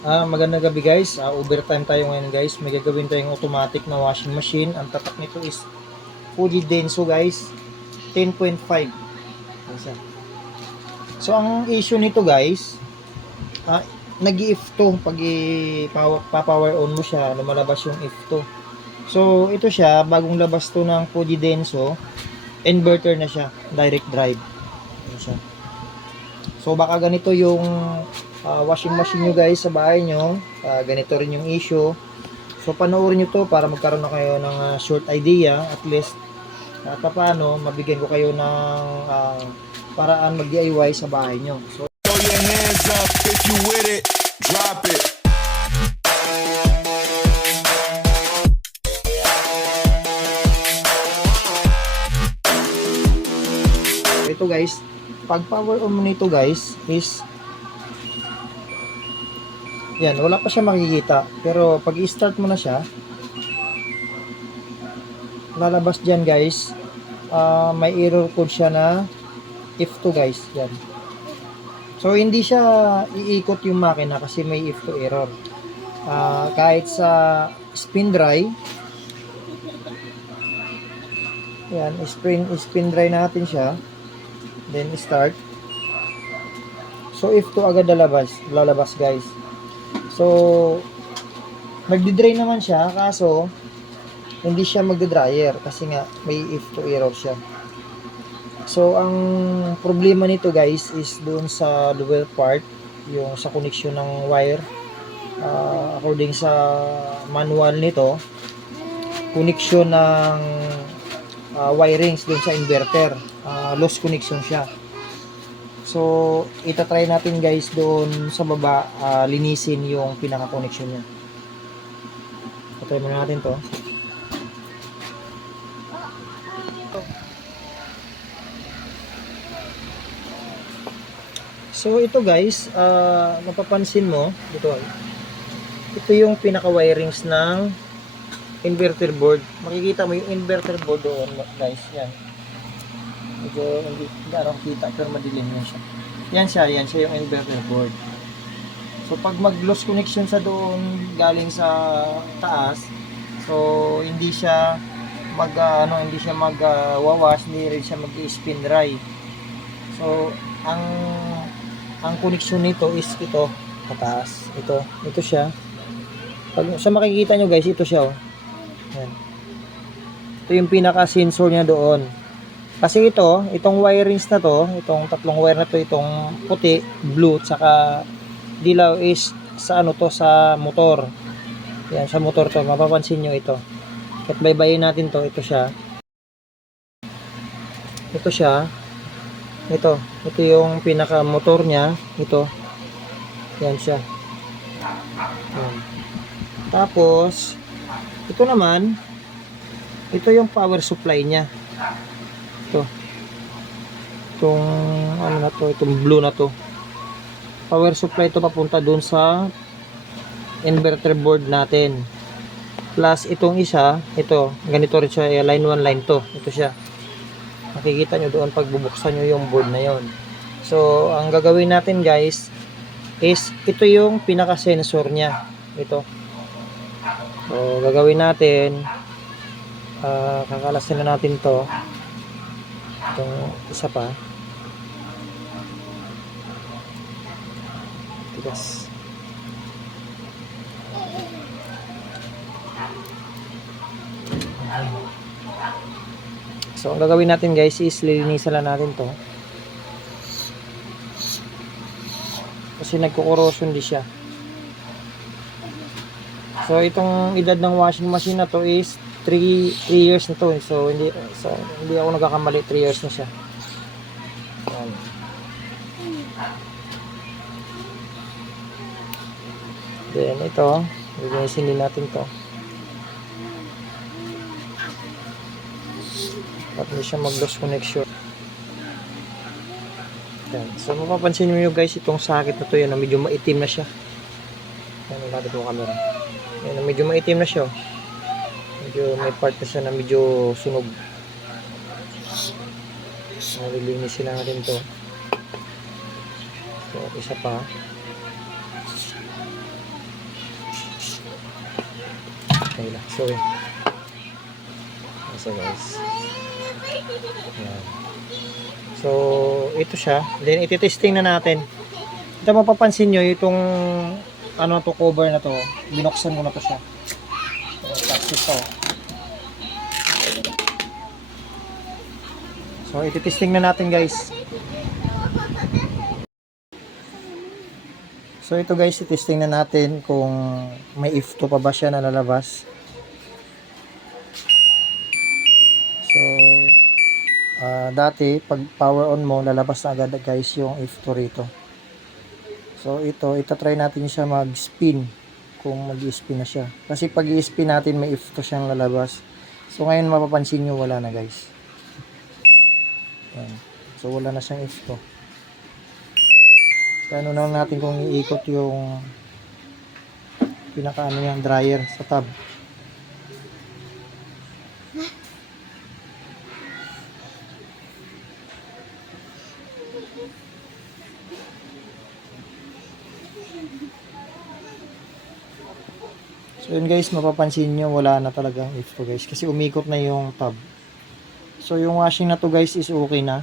Magandang gabi guys. Overtime tayo ngayon guys. May gagawin tayong automatic na washing machine. Ang tatak nito is Fuji Denso guys. 10.5. So ang issue nito guys, nag-i-if to. Pag pa-power on mo siya, lumalabas yung if to. So ito siya, bagong labas to ng Fuji Denso. Inverter na siya. Direct drive. Yan siya. So baka ganito yung washing machine nyo guys sa bahay nyo, ganito rin yung issue. So panoorin nyo to para magkaroon na kayo ng short idea, at least paano mabigyan ko kayo ng paraan mag DIY sa bahay nyo. So throw your hands up if you with it, drop it. Ito guys, pag power on mo nito guys is yan, wala pa siya makikita. Pero pag i-start mo na siya, lalabas dyan guys, may error code siya na if to guys. Yan. So hindi siya iikot yung makina kasi may if to error. Kahit sa spin dry, yan, spin dry natin siya. Then start. So if to agad lalabas guys. So magdi-dry naman siya, kaso hindi siya magdi-dryer kasi nga may if to error siya. So ang problema nito guys is doon sa lower part, yung sa connection ng wire. According sa manual nito, connection ng wirings doon sa inverter, lost connection siya. So, itatry natin guys doon sa baba, linisin yung pinaka-connection niya. Try muna natin to. So, ito guys, mapapansin mo, ito yung pinaka-wirings ng inverter board. Makikita mo yung inverter board doon guys, yan. Medyo hindi arang kita pero madilim yan siya. Yan siya yung inverter board. So pag mag-loss connection sa doon galing sa taas, so hindi siya hindi siya wawash, hindi rin siya mag-spin dry. So ang connection nito is ito, pataas. Ito siya. Pag sa makikita nyo guys, ito siya oh. Yan. Ito yung pinaka sensor niya doon. Kasi itong wirings na to, itong tatlong wire na to, itong puti, blue, tsaka dilaw is sa sa motor. Yan, sa motor to, mapapansin nyo ito. Kahit baybayin natin to, ito siya. Ito yung pinaka motor niya, ito. Yan siya. Yan. Tapos, ito naman, ito yung power supply niya. Itong itong blue na to, power supply to papunta dun sa inverter board natin. Plus itong isa, ganito rin siya, line 1 line 2. Ito siya, makikita nyo doon pag bubuksan nyo yung board na yon. So ang gagawin natin guys is ito yung pinaka sensor nya, ito. So gagawin natin, kakalasin na natin to, itong isa pa. Tigas. So ang gagawin natin guys is lilinisan lang natin to kasi nagkukorosyon di siya. So itong edad ng washing machine na to is 3 years na to. So hindi ako nagkakamali, 3 years na siya. Yan. Then ito, lilinisin din natin to. At hindi siya mag-loss connection. Yan. So mapapansin niyo guys, itong sakit na to, yan, medyo maitim na siya. Yan, natin yung camera. Yan, medyo maitim na siya. Medyo may part na siya na medyo sunog. Nalilinisin natin to. So isa pa. Okay lang. So, guys. Yan. So, ito siya. Then, ititesting na natin. Ito mapapansin nyo, itong ano to cover na to, binuksan ko na to siya. So, tapos ito. So, ititesting na natin guys. So, ito guys, itesting na natin kung may if to pa ba siya na lalabas. So, dati, pag power on mo, lalabas na agad guys yung if to rito. So, itatry natin siya mag-spin kung mag-spin na siya. Kasi pag i-spin natin, may if to siyang lalabas. So, ngayon mapapansin nyo, wala na guys. Yan. So, wala na siyang if to. So, ano na natin kung iikot yung pinaka ano yan, dryer sa tab. So yun guys, mapapansin nyo wala na talagang if to guys kasi umikot na yung tab. So yung washing na to guys is okay na.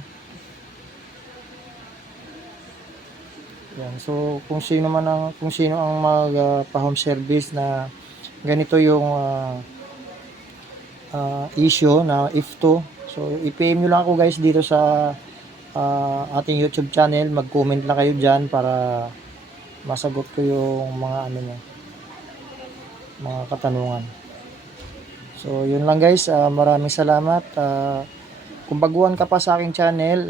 Yan. So kung sino ang pa home service na ganito yung issue na if to, so i-PM nyo lang ako guys dito sa ating YouTube channel. Mag-comment lang kayo dyan para masagot ko yung mga ano nyo, mga katanungan. So yun lang guys, maraming salamat. Kung baguhan ka pa sa aking channel,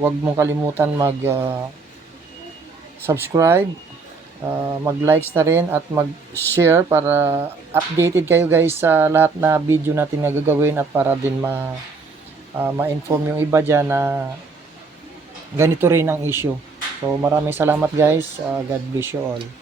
huwag mong kalimutan mag subscribe, mag-likes na rin at mag-share para updated kayo guys sa lahat na video natin na gagawin at para din ma-inform yung iba dyan na ganito rin ang issue. So maraming salamat guys, God bless you all.